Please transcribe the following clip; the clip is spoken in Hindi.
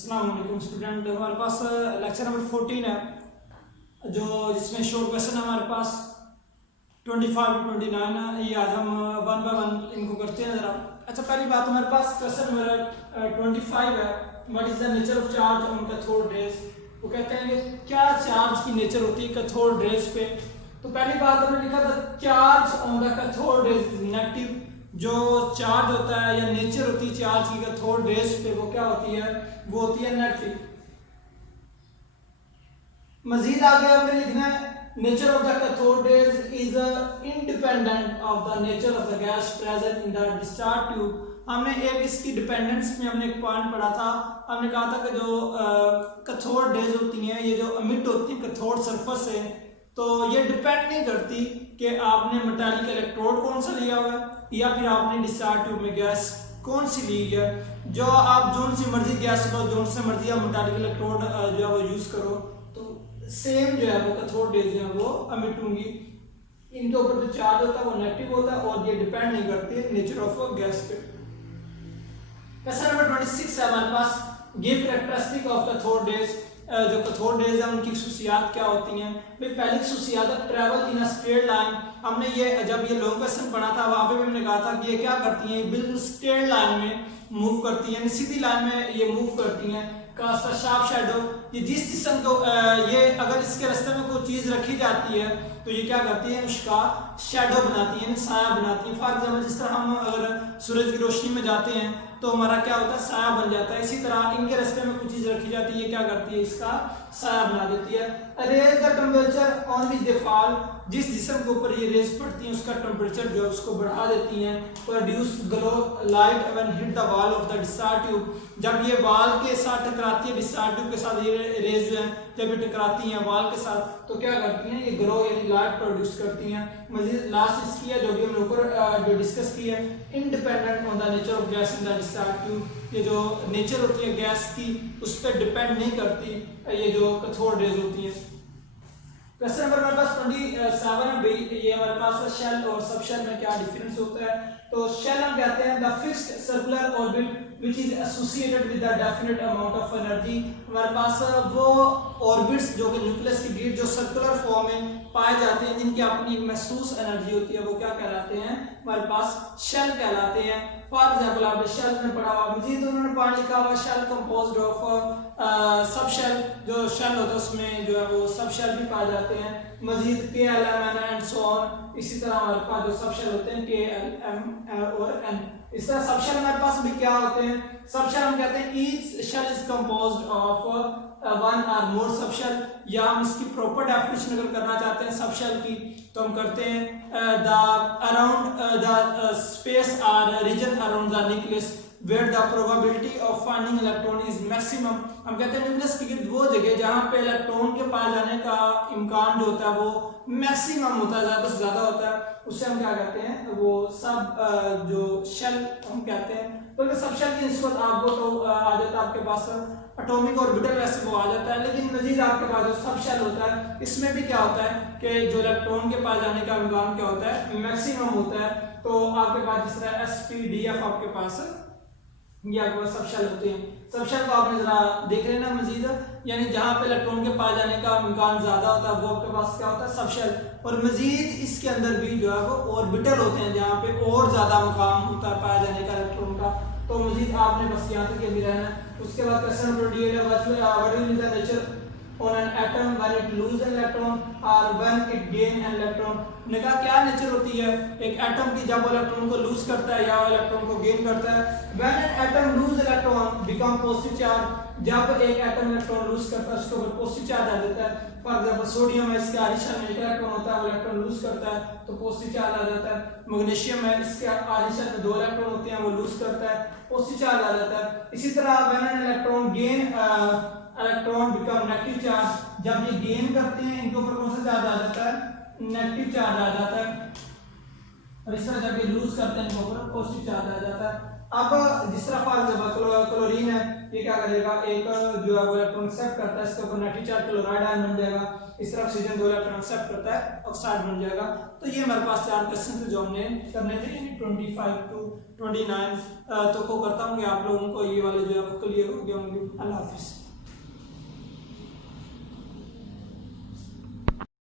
अस्सलाम वालेकुम स्टूडेंट। हमारे पास लेक्चर नंबर 14 है जो जिसमें शोर क्वेश्चन है हमारे पास 25 to 29 है। ये आज हम वन बाय वन इनको करते हैं ज़रा। अच्छा, पहली बात हमारे पास क्वेश्चन नंबर 25 है, what is the nature of charge on cathode rays. वो कहते हैं कि क्या चार्ज की नेचर होती है कैथोड रेज पे। तो पहली बात हमने लिखा था charge on the cathode rays is negative. जो चार्ज होता है या नेचर होती है चार्ज की कैथोड रेज पे वो क्या होती है, वो होती है नेगेटिव। मजीद आगे हमने लिखना है nature of the cathode rays is independent of the nature of the gas present in the discharge tube. हमने एक इसकी डिपेंडेंस में हमने एक पॉइंट पढ़ा था। हमने कहा था कि जो कैथोड रेज होती हैं, ये जो एमिट होती हैं कैथोड सरफेस से, तो ये डिपेंड नहीं करती कि आपने मेटालिक इलेक्ट्रोड कौन सा लिया हुआ है या फिर आपने डिस्चार्ज ट्यूब में गैस कौन सी ली है। जो आप जोन सी मर्जी गैस लो, जोन से मर्जी आप मेटालिक इलेक्ट्रोड जो है वो यूज करो, तो सेम जो है वो कैथोड रेज जो है वो एमिट होंगी। इनके ऊपर जो चार्ज होता है वो नेगेटिव होता है और ये डिपेंड नहीं करती नेचर ऑफ गैस पे। क्वेश्चन नंबर 26 है हमारे पास, give characteristic of cathode rays. जो कैथोड रेज है उनकी खसूसियात क्या होती हैं। भाई पहली खसूसियात है travel in a straight line. हमने ये जब ये लॉन्ग क्वेश्चन पढ़ा था वहां पे भी हमने कहा था कि ये क्या करती हैं, बिल्कुल स्ट्रेट लाइन में मूव करती हैं, सीधी लाइन में ये मूव करती हैं। कास्ट अ शार्प शैडो, ये जिस जिस्म को ये अगर इसके रास्ते में कोई चीज रखी जाती है तो ये क्या करती है, उसका शैडो बनाती है, साया बनाती है। फॉर एग्जाम्पल जिस तरह हम अगर सूरज की रोशनी में जाते हैं तो हमारा क्या होता है, साया बन जाता है। इसी तरह इनके रास्ते में कुछ चीज रखी जाती है, ये क्या करती है, इसका साया बना देती है। Raise the temperature on which they fall, जिस जिस्म के ऊपर ये रेज पड़ती हैं उसका टेम्परेचर जो है उसको बढ़ा देती हैं। Produce glow light when hit the wall of the discharge tube, जब ये वॉल के साथ टकराती है, डिस्चार्ज ट्यूब के साथ ये रेज जो है जब ये टकराती हैं वॉल के साथ तो क्या करती हैं, ये ग्लो यानी लाइट प्रोड्यूस करती हैं। मजीद लास्ट इसकी है जो भी हम ऊपर जो डिस्कस की है, independent on the nature of gas in the discharge tube. ये जो नेचर होती है गैस की उस पर डिपेंड नहीं करती ये जो कैथोड रेज होती है। क्वेश्चन नंबर हमारे पास 27 है, ये हमारे पास शेल और सब शेल में क्या डिफरेंस होता है। तो शेल हम कहते हैं the fixed circular orbit which is associated with a definite amount of energy। हमारे पास वो ऑर्बिट्स जो कि न्यूक्लियस की गिर्द जो सर्कुलर फॉर्म में पाए जाते हैं जिनकी अपनी महसूस एनर्जी होती है वो क्या कहलाते हैं, हमारे पास शेल कहलाते हैं। फॉर एग्जाम्पल आपने शेल में पढ़ा हुआ, मजीद उन्होंने पढ़ा लिखा हुआ shell composed of sub shell, जो शेल होता है उसमें जो है वो सब शेल भी पाए जाते हैं। मजीद के L M N and so on. इसी तरह हमारे पास जो सब शेल होते हैं के एल एम और एन। इस तरह सब शेल हमारे पास भी क्या होते हैं, सब शेल हम कहते हैं each shell is composed of one और मोर सब शेल। या हम इसकी प्रॉपर डेफिनेशन अगर करना चाहते हैं सब शेल की तो हम करते हैं द अराउंड द स्पेस और region around the nucleus where the probability of finding electron is maximum। हम कहते हैं न्यूक्लियस की गिर्द वो जगह जहां पे इलेक्ट्रॉन के पाए जाने का इम्कान जो होता है वो मैक्सिमम होता है, ज्यादा से ज्यादा होता है, उससे हम क्या कहते हैं, वो सब जो शेल हम कहते हैं। तो सब शेल की निस्बत आपको तो आ जाता है आपके पास एटॉमिक ऑर्बिटल, वैसे वो आ जाता है, लेकिन मजीद आपके पास जो सब शेल होता है इसमें भी क्या होता है कि जो इलेक्ट्रॉन के पाए जाने का इम्कान क्या होता है, मैक्सिमम होता है। तो आपके पास जिस तरह SPDF आपके पास ये आपके पास सब शेल होते हैं। सब शेल को आपने जरा देख लेना मजीद, यानी जहां पे इलेक्ट्रॉन के पाए जाने का इम्कान ज्यादा होता है वो आपके पास क्या होता है, सब शेल। और मजीद इसके अंदर भी जो है वो ऑर्बिटल होते हैं जहां पे और ज्यादा मुकाम होता है पाए जाने का इलेक्ट्रॉन का। तो मजीद आपने बस यहाँ तक भी रहना है। उसके बाद क्वेश्चन नंबर 28 है, what is the nature on an atom when it lose an electron or when it gain an electron। ने कहा क्या नेचर होती है एक एटम की जब वो इलेक्ट्रॉन को लूज करता है या इलेक्ट्रॉन को गेन करता है। when an atom lose electron become positive charge, जब एक एटम इलेक्ट्रॉन लूज करता है उसके ऊपर पॉजिटिव चार्ज आ जाता है। फॉर एग्जांपल सोडियम है, इसके आरी शेल में एक इलेक्ट्रॉन होता है, वो इलेक्ट्रॉन लूज करता है तो पॉजिटिव चार्ज आ जाता है। मैग्नीशियम है, इसके आरी शेल में 2 इलेक्ट्रॉन होते हैं, वो लूज करता है, पॉजिटिव चार्ज आ जाता है। इसी तरह when an electron gain electron become negative charge, जब ये गेन करते हैं इनके ऊपर कौन सा चार्ज आ जाता है, नेगेटिव चार्ज आ जाता है। और इस तरह जब ये लूज करते हैं इनके ऊपर पॉजिटिव चार्ज आ जाता है। अब जिस तरह फॉर एग्जांपल क्लोरीन है, ये क्या करेगा, एक जो है वो इलेक्ट्रॉन एक्सेप्ट करता है, इसके ऊपर नेगेटिव चार्ज क्लोराइड आयन बन जाएगा। इस तरह ऑक्सीजन 2 इलेक्ट्रॉन एक्सेप्ट करता है, ऑक्साइड बन जाएगा। तो ये हमारे पास 4 क्वेश्चन थे जो हमने करने थे, यानी 25 to 29 तो को करता हूँ कि आप लोगों को ये वाले जो है वो क्लियर हो गए होंगे। अल्लाह हाफिज़।